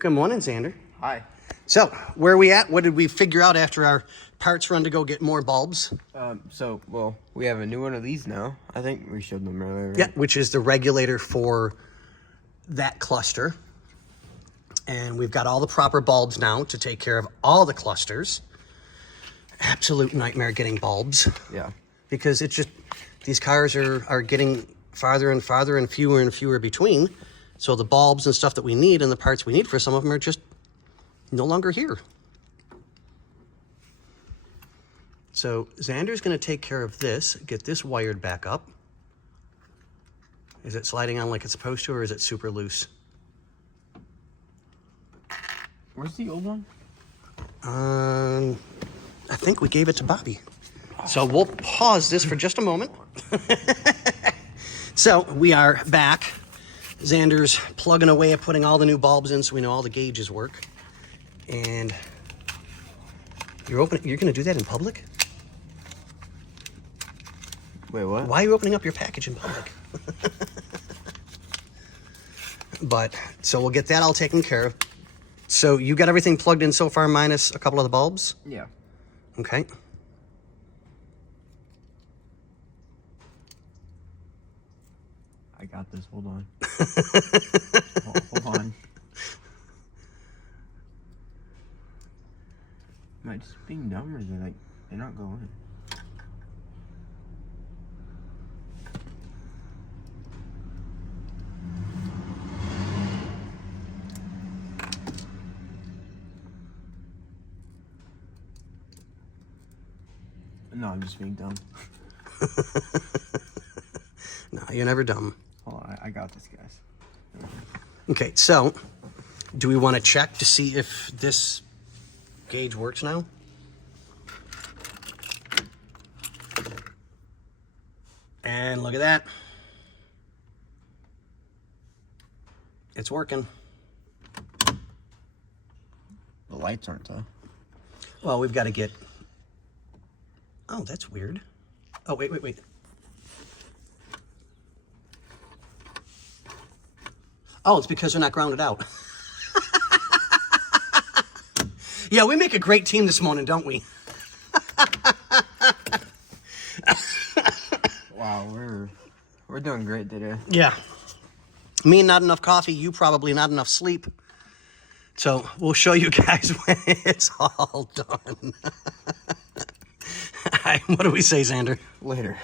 Good morning, Xander. Hi. So, where are we at? What did we figure out after our parts run to go get more bulbs? Well, we have a new one of these now. I think we showed them earlier. Right? Yeah, which is the regulator for that cluster. And we've got all the proper bulbs now to take care of all the clusters. Absolute nightmare getting bulbs. Yeah. Because it's just, these cars are getting farther and farther and fewer between. So the bulbs and stuff that we need and the parts we need for some of them are just no longer here. So Xander's going to take care of this, get this wired back up. Is it sliding on like it's supposed to, or is it super loose? Where's the old one? I think we gave it to Bobby. So we'll pause this for just a moment. So we are back. Xander's plugging away at putting all the new bulbs in so we know all the gauges work. And you're going to do that in public? Wait, what? Why are you opening up your package in public? But, so we'll get that all taken care of. So you got everything plugged in so far minus a couple of the bulbs? Yeah. Okay. I got this. Hold on. Hold on. Am I just being dumb, or is it like they're not going? No, I'm just being dumb. No, you're never dumb. Hold on, I got this, guys. Okay, so do we want to check to see if this gauge works now? And look at that. It's working. The lights aren't, though. Well, we've got to get... Oh, that's weird. Oh, wait. Oh, it's because they're not grounded out. Yeah, we make a great team this morning, don't we? Wow, we're doing great today. Yeah. Me, not enough coffee. You probably not enough sleep. So we'll show you guys when it's all done. What do we say, Xander? Later.